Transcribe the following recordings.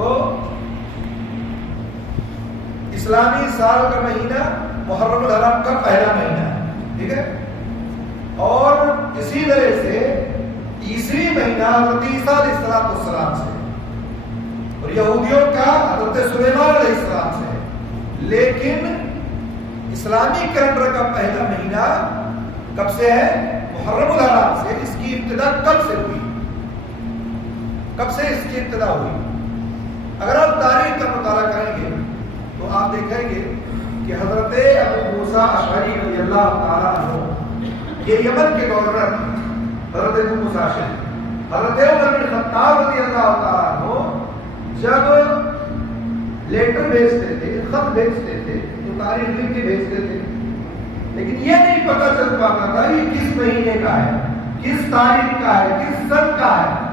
تو اسلامی سال کا مہینہ محرم الحرام کا پہلا مہینہ ہے، ٹھیک ہے، اور اسی طرح سے تیسری مہینہ حضرت عیسیٰ علیہ السلام سے اور یہودیوں کا حضرت سلیمان علیہ السلام سے، لیکن اسلامی کیلنڈر کا پہلا مہینہ کب سے ہے؟ محرم الحرام سے۔ اس کی ابتدا کب سے ہوئی؟ کب سے اس کی ابتدا ہوئی؟ اگر آپ تاریخ کا مطالعہ کریں گے تو آپ دیکھیں گے کہ حضرت ابو موسیٰ اشعری رضی اللہ تعالیٰ عنہ، یہ یمن کے گورنر حضرت ابو موسیٰ اشعری، حضرت عمر بن خطاب رضی اللہ تعالیٰ عنہ جب لیٹر بھیجتے تھے، خط بھیجتے تھے تو تاریخ لکھ کے بھیجتے تھے، لیکن یہ نہیں پتہ چل پاتا تھا یہ کس مہینے کا ہے، کس تاریخ کا ہے، کس سن کا ہے۔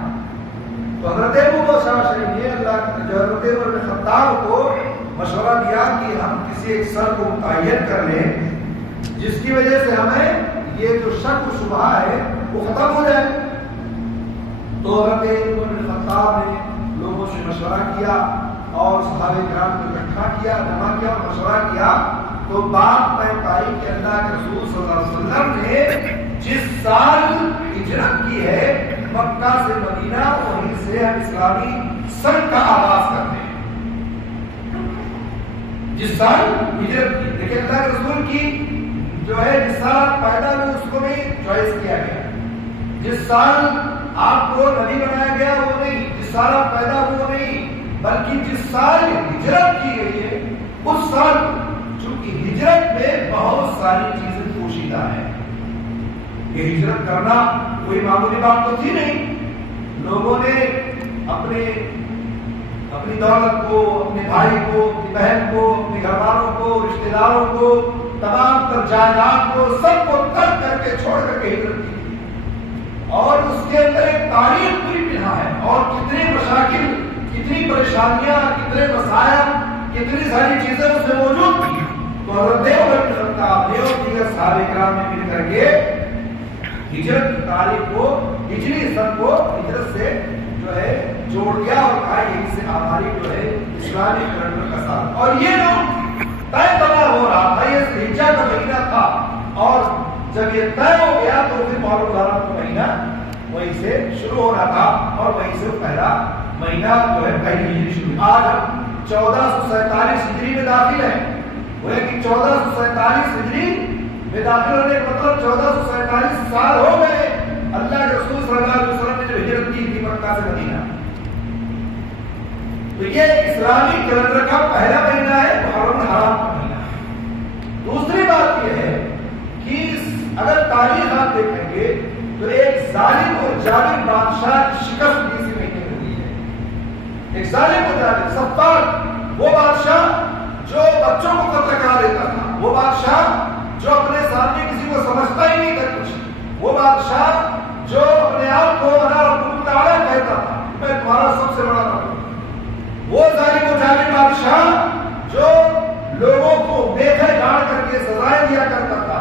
تو حضرت ابو موسیٰ اشعری نے حضرت عمر بن خطاب کو مشورہ دیا کہ ہم کسی ایک سن کو متعین کر لیں جس کی وجہ سے ہمیں یہ جو شک و شبہ ہے وہ ختم ہو جائے۔ تو حضرت عمر بن خطاب نے لوگوں سے مشورہ کیا اور صحابہ کرام کو اکٹھا کیا، جمع کیا اور مشورہ کیا، تو بات طے پائی کہ اللہ کے رسول صلی اللہ علیہ وسلم نے جس سال ہجرت کی ہے مکہ سے مدینہ، وہیں سے ہم اسلامی سن کا آغاز کرتے ہیں۔ جس سال ہجرت کی، دیکھیں اللہ کے رسول کی جو ہے جس سال پیدا ہوئے اس کو نہیں چوائس کیا گیا، جس سال آپ کو نبی بنایا گیا وہ نہیں، جس سال آپ پیدا ہوئے وہ نہیں، بلکہ جس سال ہجرت کی گئی ہے اس سال، چونکہ ہجرت میں بہت ساری چیزیں پوشیدہ ہیں۔ یہ ہجرت کرنا کوئی معمولی بات تو تھی نہیں، لوگوں نے اپنی دولت کو، اپنے بھائی کو، اپنی بہن کو، اپنے گھر والوں کو، رشتہ داروں کو، تمام تر جائیداد کو، سب کو ترک کر کے چھوڑ کر کے ہجرت کی، اور اس کے اندر ایک تاریخ پوری پنہا ہے، اور کتنے مشاکل، کتنی پریشانیاں، کتنے مسائل، کتنی ساری چیزیں اس میں موجود تھی۔ تو حضرت عمر بن خطاب نے اور دیگر صحابہ کرام نے مل کر کے ہجرت کی تاریخ کو، ہجری سن کو ہجرت سے جو ہے جوڑ دیا اور کہا یہیں سے ہماری جو ہے اسلامی کیلنڈر کا سال، اور یہ جو طے تمام ہو رہا تھا، یہ ذوالحجہ کا مہینہ تھا، اور جب یہ طے ہو گیا تو پھر محرم الحرام کا مہینہ وہیں سے شروع ہو رہا تھا، اور وہیں سے پہلا مہینہ جو ہے پہلی ہجری شروع۔ آج ہم 1447 ہجری میں داخل ہیں، وہ ہے کہ 1447 ہجری میں داخل ہونے کا مطلب 1447 سال ہو گئے اللہ کے رسول صلی اللہ علیہ وسلم نے جو ہجرت کی تھی مکہ سے مدینہ۔ تو یہ اسلامی کیلنڈر کا پہلا مہینہ ہے محرم الحرام کا مہینہ۔ دوسری بات یہ ہے کہ اگر تاریخ آپ دیکھیں گے تو ایک ظالم اور جابر بادشاہ کی شکست بھی اسی مہینے میں ہوئی ہے۔ ایک ظالم اور جابر سفار، وہ بادشاہ جو بچوں کو قتل کرا دیتا تھا، وہ بادشاہ جو اپنے سامنے کسی کو سمجھتا ہی نہیں تھا کچھ، وہ بادشاہ جو اپنے آپ کو کہتا تھا میں تمہارا سب سے بڑا ہوں، وہ ظالم و جابر بادشاہ جو لوگوں کو میخیں گاڑ کر کے سزائیں دیا کرتا تھا،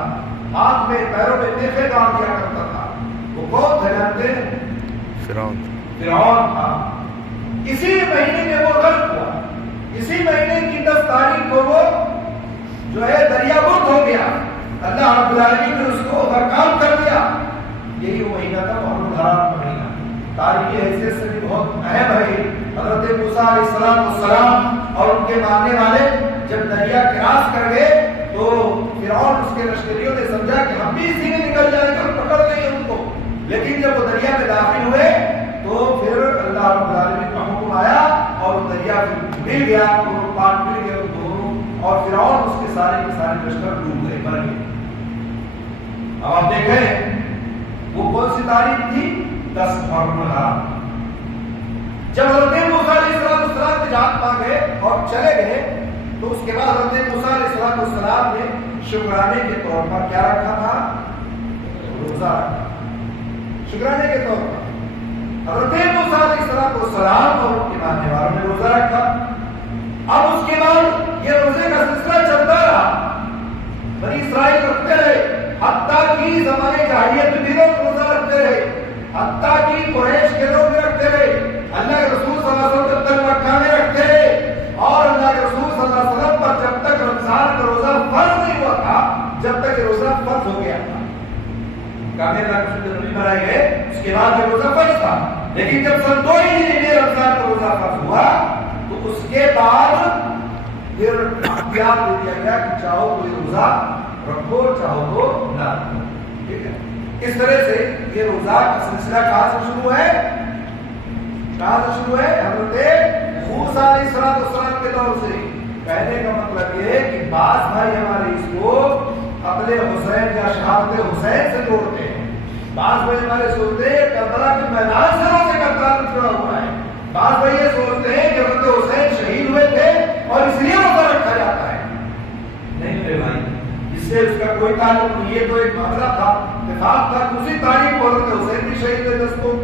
ہاتھ میں پیروں میں میخیں گاڑ دیا کرتا تھا، وہ کون تھا جانتے ہیں؟ فرعون تھا۔ اسی مہینے میں وہ غرق ہوا، اسی مہینے کی 10 تاریخ کو وہ جو ہے دریا گرد ہو گیا، اللہ رب العالمین نے اس کو غرقاب کر دیا۔ یہی وہ مہینہ تھا محرم الحرام کا مہینہ، تاریخی حیثیت سے بھی بہت اہم ہے۔ حضرت موسیٰ علیہ السلام اور ان کے ماننے والے جب دریا کراس کر گئے تو فرعون اس کے لشکریوں نے سمجھا کہ ہم بھی اسی میں نکل جائیں گے، ہم پکڑ لیں گے ان کو، لیکن جب وہ دریا میں داخل ہوئے تو پھر اللہ رب العالمین کا حکم آیا اور وہ دریا مل گیا، دونوں پار مل گئے دونوں، اور فرعون اس کے سارے لشکر ڈوب گئے، مر گئے۔ اب آپ دیکھیں وہ کون سی تاریخ تھی؟ 10 محرم الحرام۔ جب حضرت موسیٰ علیہ السلام نجات پا گئے اور چلے گئے تو اس کے بعد حضرت موسیٰ علیہ السلام نے شکرانے کے طور پر کیا رکھا تھا؟ روزہ رکھا، شکرانے کے طور پر حضرت موسیٰ علیہ السلام اور ان کے ماننے والوں نے روزہ رکھا۔ اب اس کے بعد یہ روزے کا سلسلہ چلتا رہا، بنی اسرائیل رکھتے رہے، حتیٰ کہ زمانے جاہلیت میں لوگ روزہ رکھتے رہے، حتیٰ کہ قریش کے لوگ رکھتے رہے، اللہ کے رسول صلی اللہ علیہ وسلم تک مکہ میں فرض ہو گیا تھا، کہتے ہیں رسول نبی بنائے گئے اس کے بعد یہ روزہ فرض تھا، لیکن جب سن 2 ہجری میں رمضان کا روزہ فرض ہوا تو اس کے بعد پھر اختیار دے دیا گیا کہ چاہو تو یہ روزہ رکھو چاہو تو نہ رکھو، ٹھیک ہے۔ اس طرح سے یہ روزہ کا سلسلہ کہاں سے شروع ہے؟ کہاں سے شروع ہے؟ حضرت موسیٰ علیہ السلام کے دور سے۔ کہنے کا مطلب یہ ہے کہ بعض بھائی ہمارے اس کو قتل حسین یا شہادت حسین سے جوڑتے ہیں، بعض بھائی ہمارے سوچتے ہیں کربلا کے میدان سے روزے کا تعلق جڑا ہوا ہے، بعض بھائی یہ سوچتے ہیں کہ حضرت حسین شہید ہوئے تھے اور اس لیے روزہ رکھا جاتا ہے۔ نہیں میرے بھائی، اس سے اس کا کوئی تعلق نہیں، یہ تو ایک معاملہ تھا، اتفاق تھا، اسی تاریخ کو حضرت حسین بھی شہید ہوئے دستوں،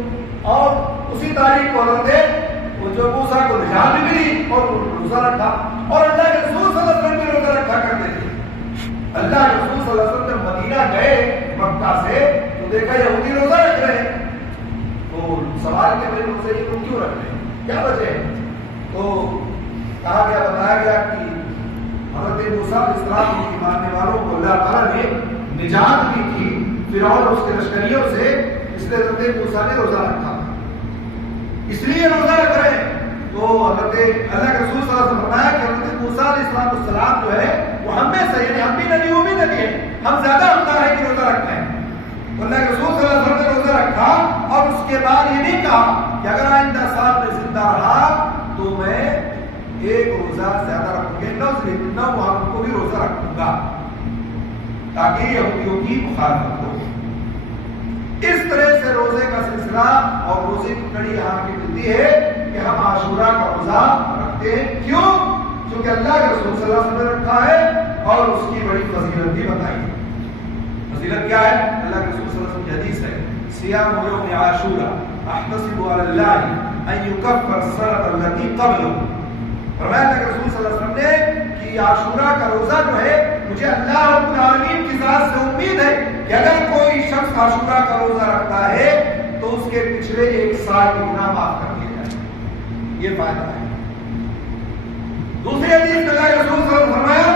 اور اسی تاریخ کو حضرت جو موسیٰ کو نجات بھی ملی اور روزہ رکھا، اور اللہ کے رسول صلی اللہ علیہ وسلم بھی روزہ رکھا کرتے تھے۔ اللہ کے رسول صلی اللہ علیہ وسلم جب مدینہ گئے مکہ سے تو دیکھا یہودی روزہ رکھ رہے ہیں، تو سوال کہ میرے روزے یہ کیوں رکھ رہے ہیں، کیا وجہ ہے؟ تو کہا گیا، بتایا گیا کہ حضرت موسیٰ علیہ السلام کی ماننے والوں کو اللہ تعالیٰ نے نجات دی تھی فرعون اور اس کے لشکریوں سے، اس لیے حضرت موسیٰ نے روزہ رکھا، اس لیے روزہ رکھ رہے ہیں۔ تو حضرت اللہ کے رسول صلی اللہ علیہ وسلم نے فرمایا کہ حضرت موسیٰ علیہ السلام جو ہے وہ ہم میں سے، یعنی ہم بھی نبی وہ بھی نبی ہے، ہم زیادہ حقدار ہیں کہ روزہ رکھتے ہیں۔ تو اللہ کے رسول صلی اللہ علیہ وسلم نے روزہ رکھا اور اس کے بعد یہ نہیں کہا کہ اگر آئندہ سال میں زندہ رہا تو میں ایک روزہ زیادہ رکھوں گا، 9 محرم کو بھی روزہ رکھوں گا تاکہ یہودیوں کی مخالفت ہو۔ اس طرح سے روزے کا سلسلہ اور روزے کی کڑی یہاں کی ملتی ہے کہ ہم عاشورہ کا روزہ رکھتے ہیں، کیوں؟ کیونکہ اللہ کے رسول صلی اللہ علیہ وسلم نے رکھا ہے اور اس کی بڑی فضیلت بھی بتائی ہے۔ فضیلت کیا ہے؟ اللہ کے رسول صلی اللہ علیہ وسلم کی حدیث ہے، صیام یوم عاشورہ احتسب علی اللہ ان یکفر السنۃ التي قبلہ۔ فرمایا اللہ کے رسول صلی اللہ علیہ وسلم نے کہ عاشورہ کا روزہ جو ہے مجھے اللہ رب العالمین کی ذات سے امید ہے کہ اگر کوئی شخص عاشورہ کا روزہ رکھتا ہے تو اس کے پچھلے 1 سال کے گناہ معاف کر دیے جائیں، یہ فائدہ ہے۔ دوسری حدیث میں اللہ کے رسول صلی اللہ علیہ وسلم نے فرمایا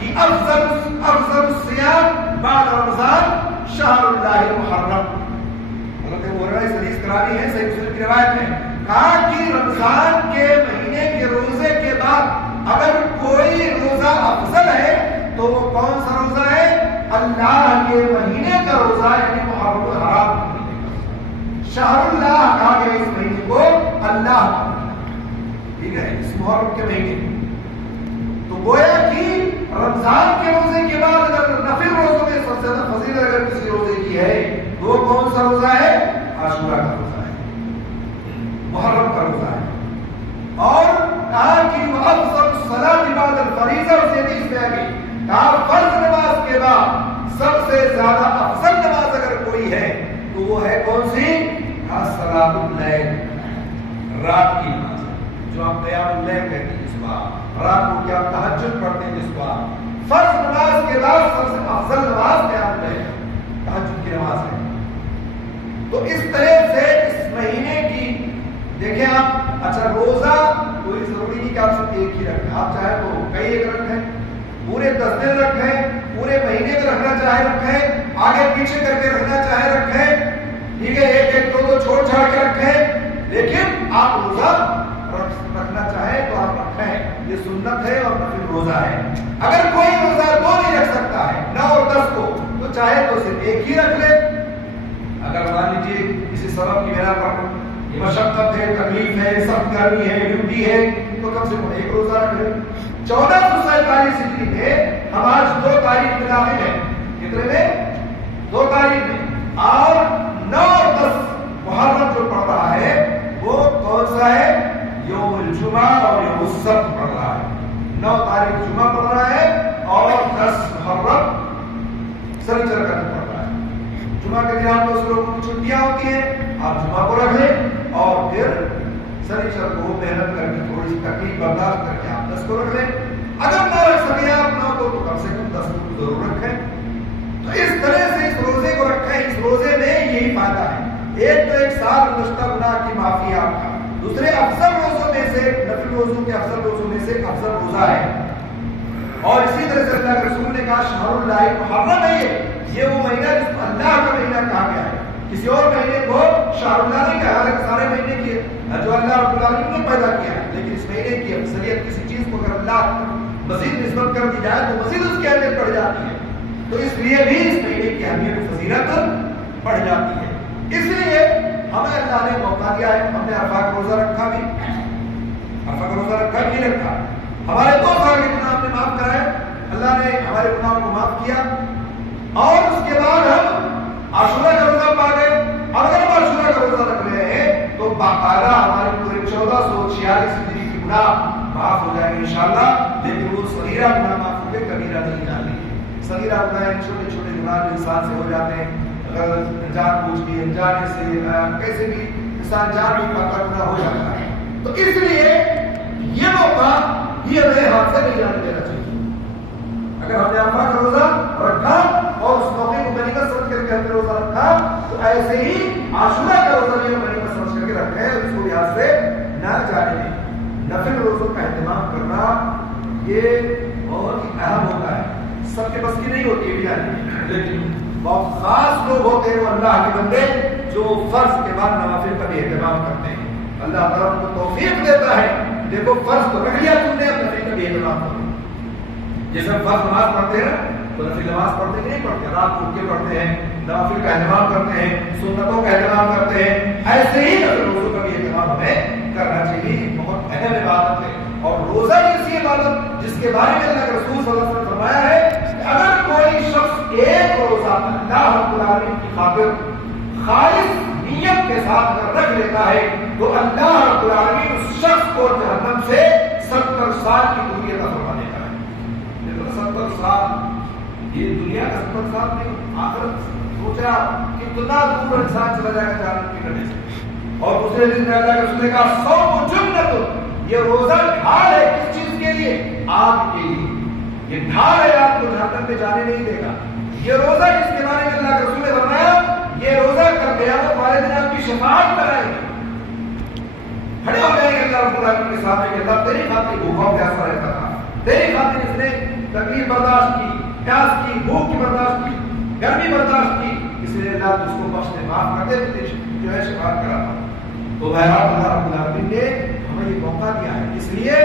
کہ افضل الصیام بعد رمضان شہر اللہ المحرم۔ حضرت ابو ہریرہ اس حدیث کرائی ہے، صحیح مسلم کی روایت ہے، کہا کہ رمضان کے مہینے کے روزے کے بعد اگر کوئی روزہ افضل ہے تو وہ کون سا روزہ ہے؟ اللہ کے مہینے کا روزہ، یعنی محرم الحرام کا مہینہ۔ شہر اللہ کہا گیا اس مہینے کو اللہ کا مہینہ، ٹھیک ہے، اس محرم کے مہینے میں۔ تو گویا کہ رمضان کے روزے کے بعد اگر نفل روزوں میں سب سے زیادہ فضیلت اگر کسی روزے کی ہے تو وہ کون سا روزہ ہے؟ عاشورہ کا روزہ ہے، محرم کا روزہ ہے۔ اور کہا کہ افضل الصلاۃ بعد الفریضہ، اس حدیث میں آگئی کہا فرض نماز کے بعد سب سے زیادہ افضل نماز اگر کوئی ہے تو وہ ہے کون سی؟ صلاۃ اللیل، رات کی نماز، جو آپ قیام اللیل کہتے ہیں، جس کو آپ رات کو کیا تہجد پڑھتے ہیں، جس کو آپ فرض نماز کے بعد سب سے افضل نماز قیام اللیل تہجد کی نماز ہے۔ تو اس طرح سے اس مہینے کی دیکھیں آپ، اچھا روزہ کوئی ضروری نہیں کہ آپ صرف ایک ہی رکھیں، آپ چاہے تو کئی ایک رکھیں، پورے 10 دن رکھیں، پورے مہینے میں رکھنا چاہے رکھیں، آگے پیچھے کر کے رکھنا چاہے رکھیں، ٹھیک ہے، ایک ایک دو چھوڑ چھاڑ کے رکھیں، لیکن آپ روزہ رکھنا چاہیں تو آپ رکھیں، یہ سنت ہے اور نفل روزہ ہے۔ اگر کوئی روزہ 2 نہیں رکھ سکتا ہے، 9 اور 10 کو، تو چاہے تو صرف ایک ہی رکھ لے۔ اگر مان لیجیے کسی سبب کی بنا پر یہ مشقت ہے، تکلیف ہے، سخت گرمی ہے، ڈیوٹی ہے، تو کم سے کم ایک روزہ رکھ لے۔ 1447 ہجری میں ہم آج 2 تاریخ میں داخل ہیں، کتنے میں؟ 2 تاریخ میں، اور 9 اور 10 محرم جو پڑھ رہا ہے وہ کون سا ہے؟ یوم الجمعہ اور یوم السبت پڑھ رہا ہے۔ 9 تاریخ جمعہ پڑھ رہا ہے اور 10 محرم سنیچر کا دن پڑھ رہا ہے۔ جمعہ کے دن آپ لوگوں کی چھٹیاں ہوتی ہیں، آپ جمعہ کو رکھ لیں اور پھر سنیچر کو محنت کر کے تھوڑی سی تکلیف برداشت کر کے آپ 10 کو رکھ لیں۔ اگر نہ رکھ سکیں آپ 9 کو تو کم سے کم 10 کو ضرور رکھیں۔ تو اس طرح سے اس روزے کو رکھیں، اس روزے میں یہی فائدہ ہے، ایک تو 1 سال گزشتہ گناہ کی معافی آپ کا، دوسرے افضل روزوں میں سے، نفل روزوں کے افضل روزوں میں سے افضل روزہ ہے۔ اور اسی طرح سے اللہ کے رسول نے کہا شہر اللہ محرم ہے یہ وہ مہینہ جس کو اللہ کا مہینہ کہا گیا ہے، کسی اور مہینے کو شہر اللہ نہیں کہا، حالانکہ سارے مہینے کی جو اللہ رب العالمین نے پیدا کیا ہے، لیکن اس مہینے کی افضلیت کسی چیز کو اگر اللہ مزید نسبت کر دی جائے تو مزید اس کی اہمیت بڑھ جاتی ہے، تو اس لیے بھی اس مہینے کی اہمیت و فضیلت بڑھ جاتی ہے۔ اس لیے ہمیں اللہ نے موقع دیا ہے، ہم نے عرفہ کا روزہ رکھا بھی، عرفہ کا روزہ رکھا بھی رکھا، ہمارے 2 سال کے گناہ نے معاف کرائے، اللہ نے ہمارے گناہوں کو معاف کیا، اور اس کے بعد ہم عاشورہ کا روزہ پا گئے۔ اگر ہم عاشورہ کا روزہ رکھ رہے ہیں تو باقاعدہ ہمارے پورے 1446 ہجری کے گناہ معاف ہو جائیں گے انشاءاللہ، لیکن وہ صغیرہ گناہ معاف ہو گئے، کبیرہ نہیں جانے گے۔ صغیرہ گناہ چھوٹے چھوٹے گناہ جو انسان سے ہو جاتے ہیں، اگر جان بوجھ کے انجانے سے کیسے بھی انسان جان بھی پاتا گناہ ہو جاتا ہے، تو اس لیے یہ موقع یہ ہمیں ہاتھ سے نہیں جانے دینا چاہیے۔ اگر ہم نے عرفہ کا روزہ رکھا اور اس موقع کو غنیمت سمجھ کر کے ہم نے روزہ رکھا، تو ایسے ہی عاشورہ کا روزہ بھی ہم غنیمت سمجھ کر کے رکھیں، اس کو یاد سے نہ جانے دیں۔ نفل روزوں کا اہتمام کرنا یہ بہت ہی اہم ہوتا ہے، سب کے بس کی نہیں ہوتی ہے، لیکن بہت خاص لوگ ہوتے ہیں وہ اللہ کے بندے جو فرض کے بعد نوافل کا بھی اہتمام کرتے ہیں، اللہ تعالیٰ ان کو توفیق دیتا ہے۔ دیکھو فرض تو رکھ لیا تم نے، اب نفل کا بھی اہتمام کرو۔ جیسے ہم فرض نماز پڑھتے ہیں تو نفل نماز پڑھتے کہ نہیں پڑھتے، رات کو اٹھ کے پڑھتے ہیں، نوافل کا اہتمام کرتے ہیں، سنتوں کا اہتمام کرتے ہیں، ایسے ہی نفل روزوں کا بھی اہتمام ہمیں کرنا چاہیے، بہت اہم عبادت ہے۔ اور روزہ ایسی عبادت جس کے بارے میں اللہ کے رسول صلی اللہ علیہ وسلم نے فرمایا ہے کہ اگر کوئی شخص ایک روزہ اللہ رب العالمین کی خاطر خالص نیت کے ساتھ اگر رکھ لیتا ہے تو اللہ رب العالمین اس شخص کو جہنم سے 70 سال کی دوری عطا فرما دیتا ہے۔ لیکن 70 سال یہ دنیا کا 70 سال نہیں، آخرت سوچا کتنا دور انسان چلا جائے گا جہنم کی گڑھے سے۔ اور دوسرے دن میں اللہ کے رسول نے کہا صوم جنت، یہ روزہ ڈھال ہے کس چیز کے لیے؟ آگ کے لیے، یہ ڈھال ہے، آپ کو جہنم میں جانے نہیں دے گا۔ یہ روزہ جس کے بارے میں اللہ کے رسول نے فرمایا یہ روزہ کر قیامت والے دن آپ کی شفاعت کرائے گا، کھڑے ہو جائیں گے اللہ رب العالمین کے سامنے کہ اللہ تیری خاطر بھوکا پیاسا رہتا تھا، تیری خاطر اس نے تکلیف برداشت کی، پیاس کی، بھوک کی برداشت کی، گرمی برداشت کی، اس لیے اللہ اس کو بخش دے، معاف کر دے، جو ہے شفاعت کرا تھا۔ تو بہرحال اللہ رب العالمین نے ہمیں یہ موقع دیا ہے، اس لیے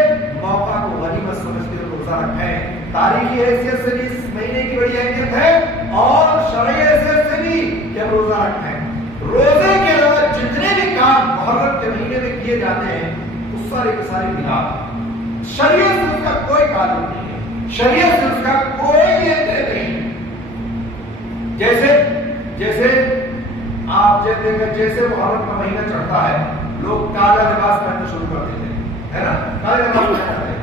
موقع کو غنیمت سمجھتے ہوئے روزہ رکھیں۔ تاریخی حیثیت سے بھی اس مہینے کی بڑی اہمیت ہے اور شرعی حیثیت سے بھی کہ ہم روزہ رکھیں۔ روزے کے علاوہ جتنے بھی کام محرم کے مہینے میں کیے جاتے ہیں اس سارے کے سارے خلاف، شریعت سے اس کا کوئی تعلق نہیں ہے، شریعت سے اس کا کوئی لینے نہیں۔ جیسے آپ جیسے محرم کا مہینہ چڑھتا ہے لوگ کالا لباس پہننا شروع کر دیتے ہیں، ہے نا، کالے لباس پہنتے ہیں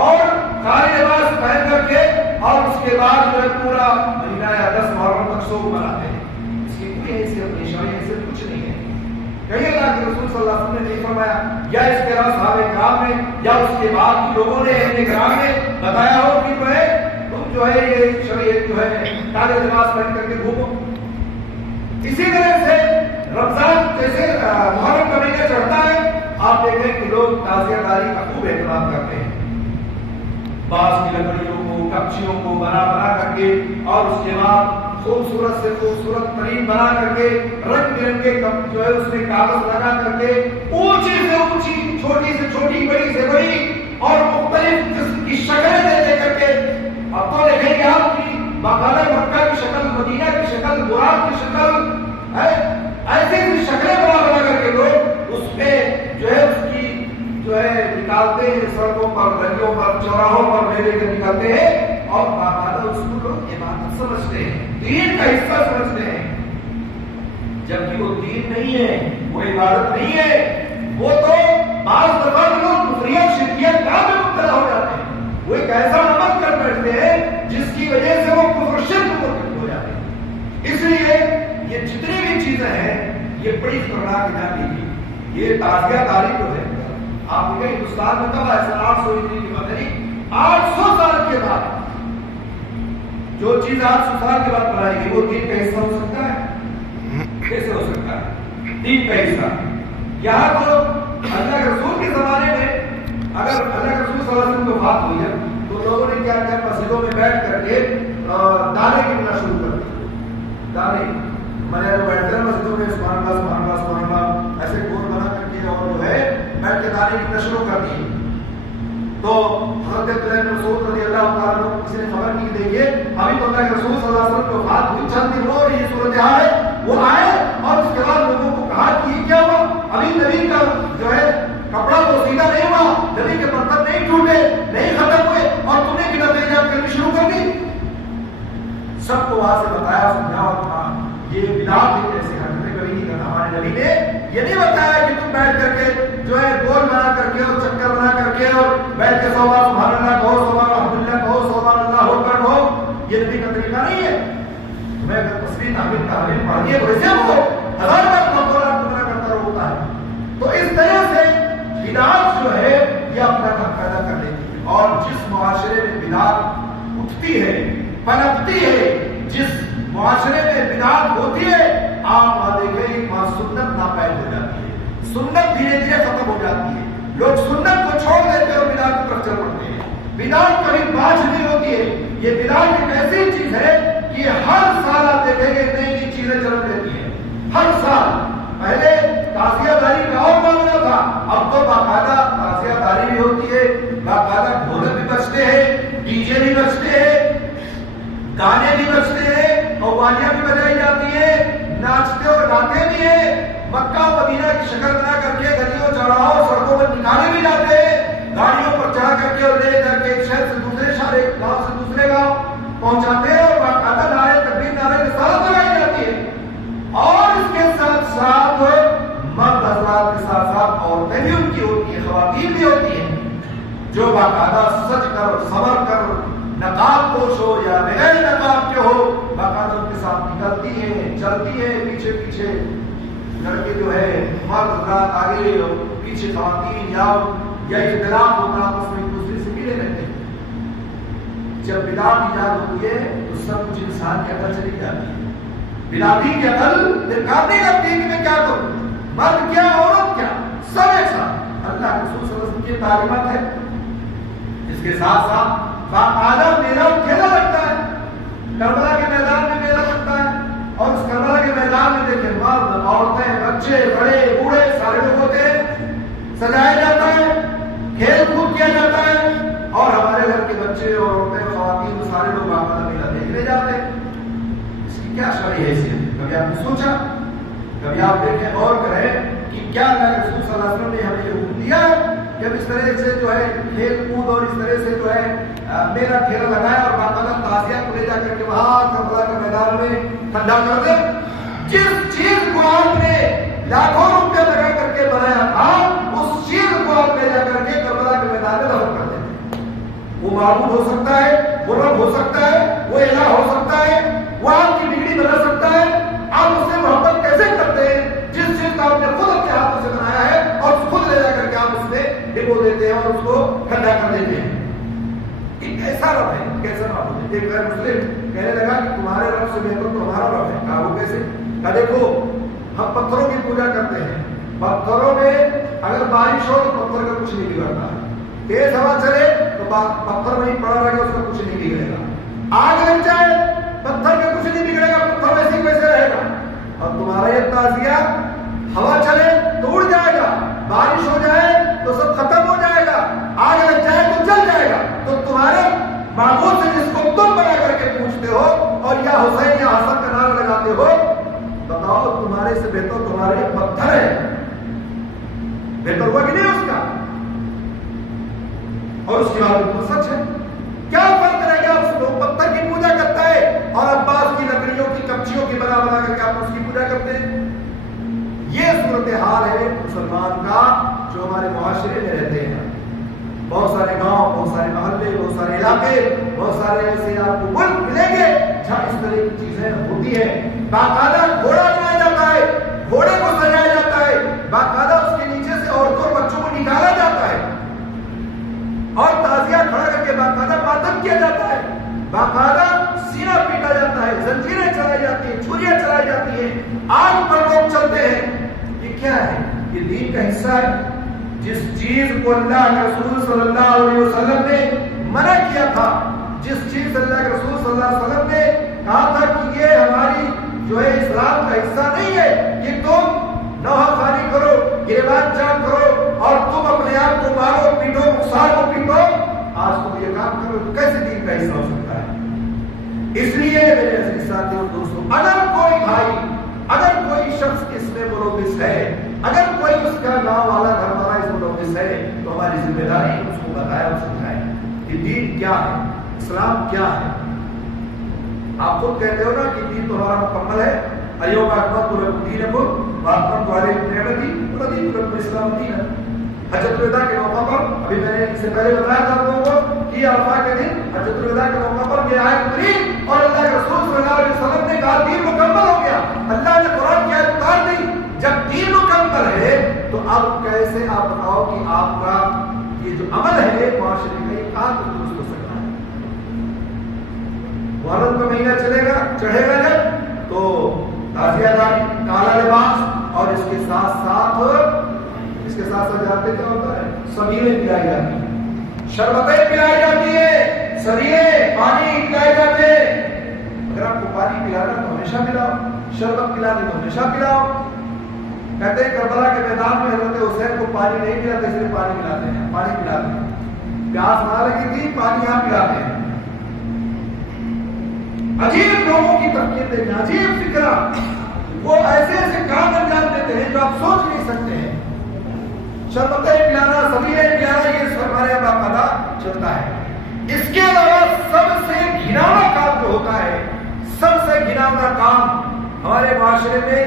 اور کالے لباس پہن کر کے اور اس کے بعد جو ہے پورا مہینہ یا 10 محرم تک شوق مناتے ہیں، اس کی کوئی حیثیت نہیں، شرعی حیثیت کچھ نہیں ہے۔ کہیں اللہ کے رسول صلی اللہ علیہ وسلم نے نہیں فرمایا، یا اس کے علاوہ صحابہ کرام نے یا اس کے بعد کے لوگوں نے اہل کرام نے بتایا ہو کہ جو ہے تم جو ہے یہ شریعت جو ہے کالے لباس پہن کر کے گھومو۔ اسی طرح سے رمضان جیسے محرم کا مہینہ چڑھتا ہے آپ دیکھیں کہ لوگ تازیہ داری کا خوب اہتمام کرتے ہیں، باس کی لکڑیوں کو، کپچیوں کو بنا کر کے اور اس کے بعد خوبصورت سے خوبصورت ترین بنا کر کے رنگ برنگے جو ہے اس میں کاغذ لگا کر کے اونچی سے اونچی، چھوٹی سے چھوٹی، بڑی سے بڑی اور مختلف قسم کی شکلیں دے کر کے اب تو دیکھیں گے آپ کی باقاعدہ مکہ کی شکل، مدینہ کی شکل، براق کی شکل، ایسی شکلیں بنا کر کے لوگ اس پہ جو ہے اس کی جو ہے نکالتے ہیں، سڑکوں پر، گلیوں پر، چوراہوں پر میلے کے نکالتے ہیں اور باقاعدہ اس کو لوگ عبادت سمجھتے ہیں، دین کا حصہ سمجھتے ہیں، جبکہ وہ دین نہیں ہے، وہ عبادت نہیں ہے، وہ تو بعض دفعہ لوگ کفریت شرکیت کام میں مبتلا ہو جاتے ہیں، وہ ایک ایسا عمل کر بیٹھتے ہیں جس کی وجہ سے وہ کفر شرک ہو جاتے ہیں۔ اس لیے یہ جتنی بھی چیزیں ہیں یہ بڑی خطرناک جان لیجیے۔ یہ تازیہ داری جو ہے آپ دیکھیں ہندوستان میں کب آئے 800 ہجری کی مدنی 800 سال کے بعد جو چیز 800 سال کے بعد بنائی گئی وہ دین کا حصہ ہو سکتا ہے؟ کیسے ہو سکتا ہے دین کا حصہ؟ یہاں تو اللہ کے رسول کے زمانے میں اگر اللہ کے رسول صلی اللہ علیہ وسلم کی وفات ہوئی ہے لانے کی نشر کر دی. تو حضرت عبداللہ بن مسعود رضی اللہ تعالیٰ عنہ کو کسی نے خبر کی کہ دیکھیے ابھی تو اللہ کے رسول صلی اللہ علیہ وسلم کی وفات ہوئی، چند دن ہو رہی صورتحال ہے. وہ آئے اور اس کے بعد لوگوں کو کہا کہ یہ کیا ہوا، ابھی نبی کا جو ہے کپڑا تو سیدھا نہیں ہوا، نبی کے برتن نہیں ٹوٹے، نہیں ختم ہوئے، اور تم نے بدعت ایجاد کرنی شروع کر دی. سب کو وہاں سے بتایا، سمجھا اور کہا یہ بدعت ہے، ایسے حرکتیں کبھی نہیں کرنا. ہمارے نبی نے یہ نہیں بتایا کہ تم بیٹھ کر کے جو ہے گول بنا کر کے اور چکر بنا کر کے اور بیٹھ کے 100 بار سبحان اللہ کہو، 100 بار الحمدللہ کہو، 100 بار اللہ اکبر کہو. یہ نبی کا طریقہ نہیں ہے. میں اگر تصویر تعمیر تعلیم پڑھ دیے تو ویسے وہ 1000 بار مقبولات پورا کرتا ہوتا ہے. تو اس طرح سے بدعت جو ہے یہ اپنا گھر پیدا کر لیتی ہے. اور جس معاشرے میں بدعت اٹھتی ہے، پنپتی ہے، جس معاشرے میں بدعت ہوتی ہے، آپ وہاں دیکھیں وہاں سنت ناپید ہو جاتی ہے، سنت دھیرے دھیرے ختم ہو جاتی ہے. لوگ سنت کو چھوڑ دیتے ہیں اور بدعت کی طرف چل پڑتے ہیں. بدعت کبھی باز نہیں ہوتی ہے. یہ بدعت ایک ایسی چیز ہے کہ ہر سال آپ دیکھیں گے نئی نئی چیزیں جنم لیتی ہیں. ہر سال پہلے تعزیہ داری کا اور معاملہ تھا، اب تو باقاعدہ تعزیہ داری بھی ہوتی ہے، باقاعدہ ڈھولک بھی بجتے ہیں، ڈی جے بھی بجتے ہیں، گانے بھی بجتے ہیں، قوالیاں بھی بجائی جاتی ہیں، ناچتے اور گاتے بھی ہیں. مکہ و مدینہ کی شکل بنا کر کے گلیوں چوراہوں سڑکوں پر نکالے بھی جاتے ہیں، گاڑیوں پر چڑھا کر کے اور لے کر کے ایک شہر سے دوسرے شہر، ایک گاؤں سے دوسرے گاؤں پہنچاتے ہیں، اور باقاعدہ نعرے تکبیر نعرے رسالت لگائی جاتی ہے. اور اس کے ساتھ ساتھ مرد حضرات کے ساتھ ساتھ عورتیں بھی ان کی ہوتی ہیں، خواتین بھی ہوتی ہیں، جو باقاعدہ سج کر سنور کر نقاب پوش ہو یا بغیر نقاب کے ہو، باقاعدہ ان کے ساتھ نکلتی ہیں، چلتی ہیں. پیچھے پیچھے لڑکے جو ہے مرد حضرات آگے اور پیچھے خواتین یا اختلاف ہوتا آپس میں ایک دوسرے سے ملے رہتے ہیں. جب بدعت ایجاد ہوتی ہے تو سب کچھ انسان کی عقل چلی جاتی ہے. بدعتی کی عقل کام نہیں کرتی کہ میں کیا کروں، مرد کیا عورت کیا سب ایک ساتھ. اللہ کے رسول صلی اللہ علیہ وسلم کی تعلیمات ہے. اس کے ساتھ ساتھ باقاعدہ میلہ کھیلا لگتا ہے، کربلا کے میدان میں میلہ لگتا ہے. اور اس کربلا کے میدان میں دیکھیں مرد عورتیں بچے بڑے بوڑھے سارے لوگ ہوتے ہیں، سجایا جاتا ہے، کھیل کود کیا جاتا ہے، اور ہمارے گھر کے بچے اور عورتیں خواتین سارے لوگ باقاعدہ میلہ دیکھنے جاتے ہیں. اس کی کیا شرعی حیثیت؟ کبھی آپ نے سوچا؟ کبھی آپ دیکھیں اور کریں کہ کیا اللہ کے رسول صلی اللہ علیہ وسلم نے ہمیں یہ حکم دیا کہ اب اس طرح سے جو ہے کھیل کود اور اس طرح سے جو ہے میرا کھیل لگایا اور باقاعدہ تعزیہ کو لے جا کر کے وہاں کربلا کے میدان میں ٹھنڈا کر دے. جس چیز کو آپ نے لاکھوں روپے لگا کر کے بنایا تھا اس چیز کو آپ لے جا کر کے کربلا کے میدان میں دفن کر دیتے. وہ معبود ہو سکتا ہے، وہ رب ہو سکتا ہے، وہ الہ ہو سکتا ہے، وہ آپ کی بگڑی بنا سکتا ہے. آپ اس سے محبت کیسے کرتے ہیں جس چیز کا آپ نے خود اپنے ہاتھوں سے بنایا ہے اور خود لے جا کر کے آپ اس میں ڈبو دیتے ہیں اور اس کو ٹھنڈا کر دیتے ہیں. ایک ایسا رب ہے، کیسا رب ہے. ایک غیر مسلم کہنے لگا کہ تمہارے رب سے بہتر تو ہمارا رب ہے. کہا وہ کیسے؟ کہا دیکھو ہم پتھروں کی پوجا کرتے ہیں، پتھروں میں اگر بارش ہو تو پتھر کا کچھ نہیں بگڑتا، تیز ہوا چلے تو پتھر وہیں پڑا رہے گا، اس کا کچھ نہیں بگڑے گا. آگ لگ جائے پتھر کا کچھ نہیں بگڑے گا، پتھر ویسے ہی ویسے رہے گا. اور تمہارا یہ تعزیہ ہوا چلے تو اڑ جائے گا، بارش ہو جائے تو سب ختم ہو جائے گا، آگ لگ جائے تو جل جائے گا. تو تمہارے معبود سے جس کو تم بنا کر کے پوچھتے ہو اور یا حسین یا حسن کا نعرہ لگاتے ہو، بتاؤ تمہارے سے بہتر تمہارے پتھر ہے. بہتر ہوا کہ نہیں اس کا؟ اور اس کی بات بالکل سچ ہے. کیا فرق رہ گیا اس کو؟ پتھر کی پوجا کرتا ہے اور عباس کی لکڑیوں کی کپچیوں کی بنا بنا کر کے آپ اس کی پوجا کرتے ہیں. یہ صورتحال ہے مسلمان کا جو ہمارے معاشرے میں رہتے ہیں. بہت سارے گاؤں، بہت سارے محلے، بہت سارے علاقے، بہت سارے ایسے آپ کو ملک ملیں گے جہاں اس طرح کی چیزیں ہوتی ہیں. باقاعدہ گھوڑا بنایا جاتا ہے، گھوڑے کو سجایا جاتا ہے، باقاعدہ اس کے نیچے سے عورتوں اور بچوں کو نکالا جاتا ہے اور تعزیہ کھڑا کر کے باقاعدہ ماتم کیا جاتا ہے، باقاعدہ سینہ پیٹا جاتا ہے، زنجیریں چلائی جاتی ہیں، چھریاں چلائی جاتی ہیں، آگ پر لوگ چلتے ہیں. یہ کیا ہے؟ یہ دین کا حصہ ہے. جس چیز کو اللہ کے رسول صلی اللہ علیہ وسلم نے منع کیا تھا، جس چیز اللہ کے رسول صلی اللہ علیہ وسلم نے کہا تھا کہ یہ ہماری جو ہے اسلام کا حصہ نہیں ہے کہ تم نوحہ خوانی کرو، گریبان چاک کرو اور تم اپنے آپ کو مارو پیٹو نقصان کو پیٹو، آج تم یہ کام کرو تو کیسے دین کا حصہ ہو سکتا ہے؟ اس لیے میرے عزیز ساتھیوں دوستوں، اگر کوئی بھائی، اگر کوئی شخص اس میں ملوث ہے، اگر کوئی اس کا گاؤں والا گھر والا اس ملوث ہے، تو ہماری ذمہ داری ہے اس کو بتایا اور سمجھائے کہ دین کیا ہے، اسلام کیا ہے۔ آپ خود کہتے ہو نا کہ دین تو ہمارا مکمل ہے، ایوب اکملت لکم دینکم واتممت علیکم نعمتی ورضیت لکم الاسلام دینا۔ حجۃ الوداع کے موقع پر، ابھی میں نے اس سے پہلے بتایا تھا آپ لوگوں کو کہ عرفہ کے دن حجۃ الوداع کے موقع پر یہ آیت اتری اور اللہ کے رسول صلی اللہ علیہ وسلم نے کہا دین مکمل ہو گیا۔ اللہ نے قرآن کی آیت اتار دی، جب دین مکمل ہے تو اب کیسے آپ بتاؤ کہ آپ کا یہ جو عمل ہے معاشرے کا یہ کہاں تک درست ہو سکتا ہے؟ محرم کا مہینہ چلے گا، چڑھے گا جب تو تازیہ داری، کالا لباس اور اس کے ساتھ جانتے کیا ہوتا ہے؟ سبیلیں پلائی جاتی ہیں، شربتیں پلائی جاتی ہے، سریے پانی پلائے جاتے ہیں۔ اگر آپ کو پانی پلانا تو ہمیشہ پلاؤ، شربت پلانی تو ہمیشہ پلاؤ۔ کہتے ہیں کربلا کے میدان میں حضرت حسین کو پانی نہیں پلاتے اس لیے پانی پلاتے ہیں، پانی پلاتے ہیں، پیاس نہ لگی تھی پانی یہاں پلاتے ہیں۔ عجیب لوگوں کی تفکیر دیکھیں، عجیب فکرہ، وہ ایسے ایسے کام انجام دیتے ہیں جو آپ سوچ نہیں سکتے ہیں۔ شربتیں پلانا، سبیلیں پلانا، یہ ہمارے یہاں باقاعدہ چلتا ہے۔ اس کے علاوہ سب سے گھناؤنا کام جو ہوتا ہے، سب سے گھناؤنا کام ہمارے معاشرے میں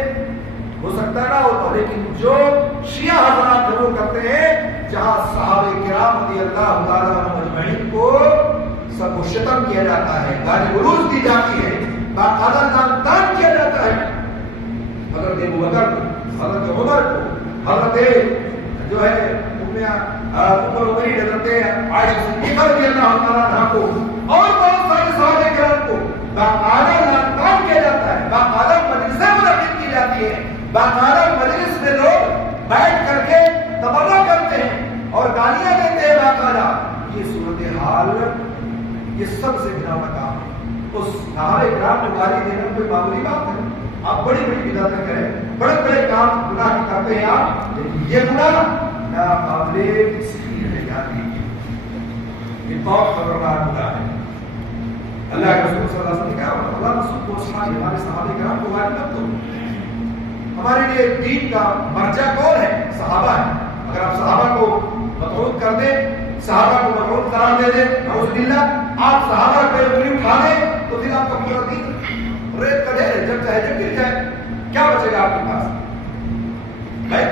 ہو سکتا ہے نہ ہوتا، لیکن جو شیعہ حضرات وہ کرتے ہیں جہاں صحابہ کرام رضی اللہ تعالیٰ عنہم اجمعین کو سب کو شتم کیا جاتا ہے، گالی گلوچ دی جاتی ہے، باقاعدہ نام تان کیا جاتا ہے، حضرت ابوبکر کو، حضرت عمر کو، حضرت جو ہے حضرت عائشہ صدیقہ رضی اللہ تعالیٰ عنہا کو اور بہت سارے صحابہ کرام کو باقاعدہ نام تان کیا جاتا ہے، باقاعدہ مجلسیں منعقد کی جاتی ہے، باقاعدہ مجلس میں لوگ بیٹھ کر کے تبرہ کرتے ہیں اور گالیاں دیتے ہیں باقاعدہ۔ یہ صورتحال یہ سب سے گھناؤنا کام ہے۔ اس صحابہ کرام کو گالی دینا کوئی معمولی بات ہے؟ آپ بڑی بڑی بدعتیں کریں، بڑے بڑے کام گناہ کرتے ہیں آپ، لیکن یہ گناہ ناقابل تسخیر ہے، یاد رکھیے، یہ بہت خطرناک گناہ ہے۔ اللہ کے رسول صلی اللہ علیہ وسلم نے کہا اللہ رسول کو ہمارے صحابہ کرام کو گالی مت دو۔ ہمارے لیے دین کا مرجع کون ہے؟ صحابہ ہے۔ اگر آپ صحابہ کو مطرود کر دیں، صحابہ کو مطرود قرار دے دیں، نعوذ باللہ، آپ صحابہ پہ انگلی اٹھا دیں تو پھر آپ کا پورا دین ریت کا ڈھیر ہے، جب چاہے جب گر جائے، کیا بچے گا آپ کے پاس؟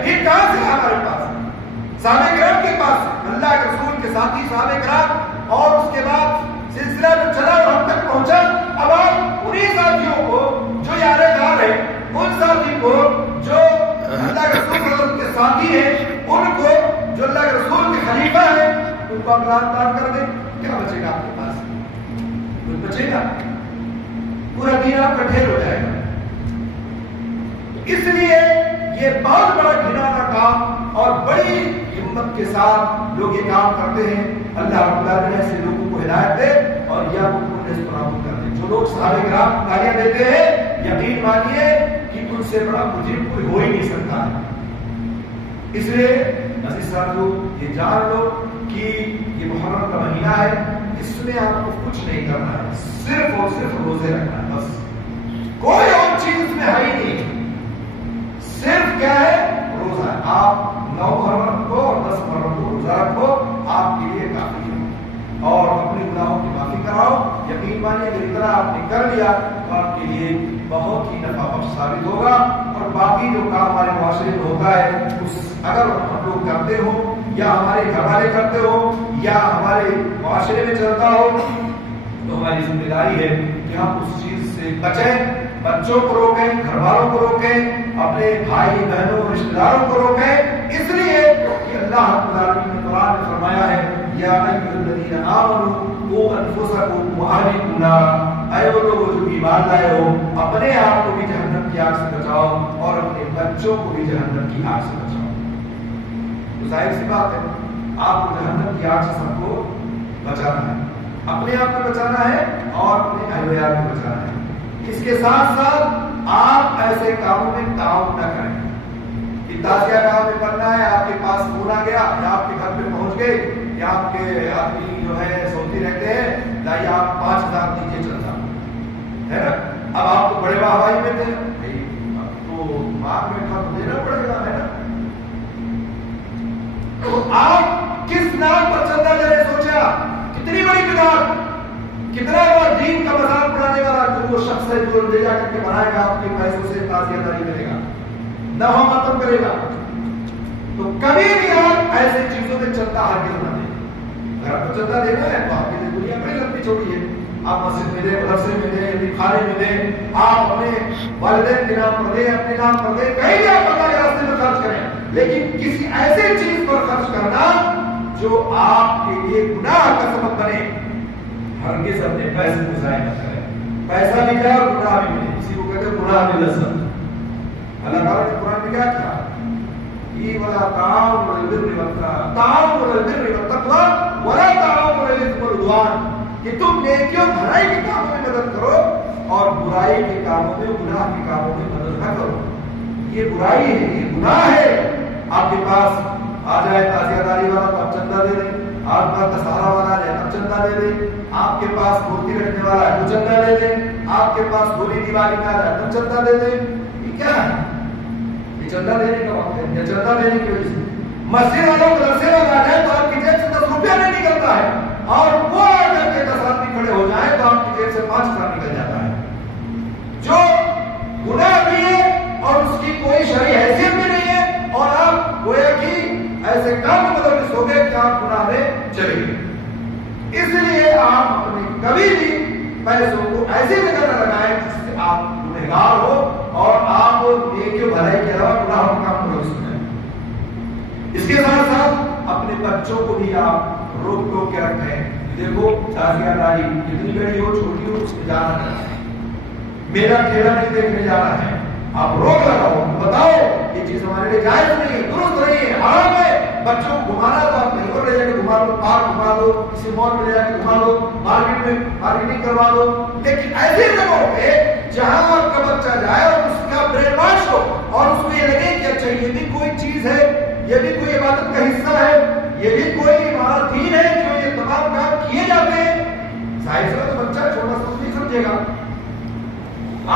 دین کہاں سے ہے ہمارے پاس؟ صحابہ کرام کے پاس، اللہ کے رسول کے ساتھی صحابہ کرام، اور اس کے بعد سلسلہ جو چلا اور ہم تک پہنچا۔ اب آپ انہی ساتھیوں کو جو یارے دار ہیں، ان ساتھی کو جو اللہ کے رسول صلی اللہ علیہ وسلم کے ساتھی ہیں، ان کو جو اللہ کے رسول کے خلیفہ ہیں، ان کو آپ لان کر دیں، کیا بچے گا آپ کے پاس؟ کچھ بچے گا؟ پورا دین آپ کا ڈھیر ہو جائے گا۔ اس لیے یہ بہت بڑا گھناؤنا کام اور بڑی ہمت کے ساتھ لوگ یہ کام کرتے ہیں۔ اللہ رب العالمین ایسے لوگوں کو ہدایت دے اور یا اس پر عمل کر دے۔ جو لوگ صحابہ کرام گالیاں دیتے ہیں، یقین مانیے کہ ان سے بڑا مجرم کوئی ہو ہی نہیں سکتا ہے۔ اس لیے عزیز ساتھیو، یہ جان لو کہ یہ محرم کا مہینہ ہے، اس میں آپ کو کچھ نہیں کرنا ہے، صرف اور صرف روزے رکھنا ہے، بس کوئی اور چیز اس میں ہے ہی نہیں۔ صرف کیا ہے؟ روزہ۔ آپ 9 محرم کو اور 10 محرم کو روزہ رکھو، آپ کے لیے کافی ہے، اور اپنے گناہوں کی معافی کراؤ۔ یقین مانیے جس طرح آپ نے کر لیا تو آپ کے لیے بہت ہی نفع بخش ثابت ہوگا، اور باقی جو کام ہمارے معاشرے میں ہوتا ہے اگر ہم لوگ کرتے ہو یا ہمارے گھر والے کرتے ہو یا ہمارے معاشرے میں چلتا ہو تو ہماری ذمہ داری ہے کہ ہم اس چیز سے بچیں، بچوں کو روکیں، گھر والوں کو روکیں، اپنے بھائی بہنوں رشتہ داروں کو روکیں، اس لیے کہ اللہ رب العالمین نے قرآن میں فرمایا ہے یا ایھا الذین آمنوا قوا انفسکم واہلیکم نارا، اے وہ لوگ جو ایمان لائے ہو اپنے آپ کو بھی جہنم کی آگ سے بچاؤ اور اپنے بچوں کو بھی جہنم کی آگ سے بچاؤ۔ تو ظاہر سی بات ہے آپ کو جہنم کی آگ سے سب کو بچانا ہے، اپنے آپ کو بچانا ہے اور اپنے اہل ویال کو بچانا ہے۔ اس کے ساتھ ساتھ آپ ایسے کاموں میں تعاون نہ کریں کہ تازیہ کام میں پڑھنا ہے، آپ کے پاس فون آ گیا یا آپ کے گھر پہ پہنچ گے کہ آپ کے آدمی جو ہے سعودی رہتے ہیں، جائیے آپ 5,000 دیجیے چلتا ہے نا. اب آپ تو بڑے واہوائی میں تھے، تو ماں بیٹھا تو دینا پڑے گا، ہے نا. تو آپ کس نام پر چندہ دے رہے سوچا؟ کتنی بڑی کتاب، کتنا بڑا دین کا مذاق اڑانے والا جو وہ شخص ہے جو لے جا کر کے بنائے گا آپ کے پیسوں سے تعزیہ داری ملے گا، نہ ختم کرے گا. تو کبھی بھی آپ ایسی چیزوں میں چندہ ہرگز نہ دیں. اگر آپ کو چندہ دینا ہے تو آپ کے لیے دنیا بڑی لمبی چھوڑی ہے. آپ مسجد میں دیں، مدرسے میں دیں، یتیمخانے میں دیں، آپ اپنے والدین کے نام پر دیں، اپنے نام پر دیں، کہیں بھی آپ اللہ کے راستے میں خرچ کریں. لیکن کسی ایسے چیز پر خرچ کرنا جو آپ کے لیے گناہ کا سبب بنے، ہرگز اپنے پیسے کو ضائع نہ کریں. پیسہ بھی جائے اور گناہ بھی ملے. اسی کو کہتے ہیں گناہ بھی لذت. اللہ تعالیٰ نے قرآن میں کیا کہا؟ وَلَا تَعَاوَنُوا عَلَى الْبِرِّ وَالتَّقْوَىٰ وَلَا تَعَاوَنُوا عَلَى الْإِثْمِ وَالْعُدْوَانِ، کہ تم نیکیوں بھلائی کے کاموں میں مدد کرو اور برائی کے کاموں میں، گناہ کے کاموں میں مدد نہ کرو. یہ برائی ہے، یہ گناہ ہے. آپ کے پاس آ جائے تعزیہ داری والا تو آپ چندہ دے دیں، آپ کا دسہرہ والا ہے آپ چندہ دے دیں، آپ کے پاس مورتی رکھنے والا ہے تو چندہ دے دیں، آپ کے پاس ہولی دیوالی کا ہے تو چندہ دے دیں. یہ کیا ہے؟ یہ چندہ دینے کا وقت ہے یا چندہ دینے کی وجہ سے مسجد والوں مدرسے والا آ جائے تو آپ کی جیب سے 10 روپیہ نہیں نکلتا ہے، اور وہ آ کر کے 10 آدمی کھڑے ہو جائے تو آپ کی جیب سے 5,000 نکل جاتا ہے. جو گناہ بھی ہے اور اس کی کوئی شرعی حیثیت بھی نہیں ہے، اور آپ گویا کہ ایسے کام میں ملوث ہو گئے کہ آپ گناہ میں چلے گئے. اس لیے آپ اپنے کبھی بھی پیسوں کو ایسی جگہ نہ لگائیں جس سے آپ گنہگار ہو اور آپ نیکی و بھلائی کے علاوہ گناہ کا کام ملوث ہو جائیں. اس کے ساتھ ساتھ اپنے بچوں کو بھی آپ روک ٹوک کے رکھیں. دیکھو تعزیہ داری کتنی بڑی ہو چھوٹی ہو اس میں جانا ہے، میرا ٹھیلا نہیں دیکھنے جانا ہے. آپ روک لگاؤ، بتاؤ یہ چیز ہمارے لیے جائز نہیں ہے، درست نہیں ہے، حرام ہے. بچوں کو گھمانا تو آپ کہیں اور لے جا کے گھما دو، پارک گھما دو، کسی مال میں لے جا کے گھما دو، مارکیٹ میں مارکیٹنگ کروا دو. لیکن ایسی جگہوں پہ جہاں آپ کا بچہ جائے اور اس کا برین واش ہو اور اس کو یہ لگے کہ اچھا یہ بھی کوئی چیز ہے، یہ بھی کوئی عبادت کا حصہ ہے، یہ بھی کوئی ہمارا دین ہے جو یہ تمام کام کیے جاتے ہیں. ظاہر سے تو بچہ چھوٹا سا نہیں سمجھے گا.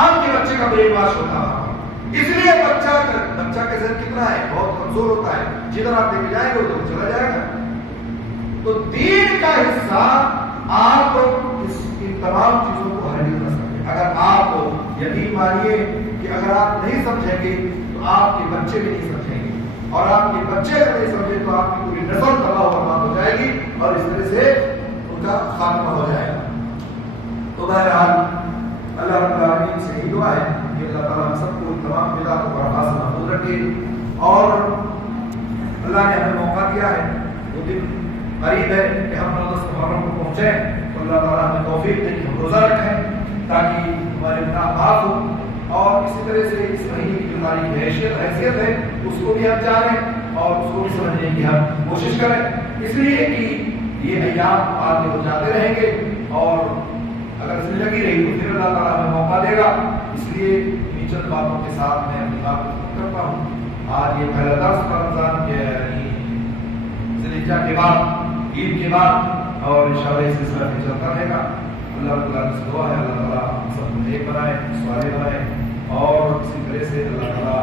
آپ کے بچے کا برین واش ہوتا ہے. اس لیے بچہ کا ذہن کتنا ہے، بہت کمزور ہوتا ہے. جدھر آپ لے کے جائیں گے ادھر چلا جائے گا. تو دین کا حصہ آپ ان تمام چیزوں کو ہرگز نہ سمجھیں. اگر آپ یقین مانیے کہ اگر آپ نہیں سمجھیں گے تو آپ کے بچے بھی نہیں سمجھیں گے، اور آپ کے بچے اگر نہیں سمجھے تو آپ کی پوری نسل تباہ و برباد ہو جائے گی اور اس طرح سے ان کا خاتمہ ہو جائے گا. تو بہرحال اللہ رب العالمین سے یہ دعا ہے کہ اللہ تعالیٰ ہم سب کو تمام بدعتوں پر حفاظ محفوظ رکھے. اور اللہ نے ہمیں موقع دیا ہے، وہ دن قریب ہے کہ ہم 10 محرم کو پہنچیں، تو اللہ تعالیٰ ہمیں توفیق دے کہ ہم روزہ رکھیں تاکہ ہمارے گناہ معاف ہو. اور اسی طرح سے اس مہینے کی جو ہماری حیثیت ہے اس کو بھی ہم جانیں اور اس کو بھی سمجھنے کی ہم کوشش کریں. اس لیے کہ یہ ایام آگے ہو جاتے رہیں گے اور اگر زندگی رہی تو پھر اللہ تعالیٰ ہمیں موقع دے گا. اس لیے ان چند باتوں کے ساتھ میں اپنی بات کو ختم کرتا ہوں. آج یہ پہلا درس رمضان کے ذوالحجہ کے بعد، عید کے بعد، اور انشاءاللہ اس سلسلہ میں چلتا رہے گا. اللہ تعالیٰ سے دعا ہے اللہ تعالیٰ ہم سب کو نیک بنائے، صالح بنائے، اور اسی طرح سے اللہ تعالیٰ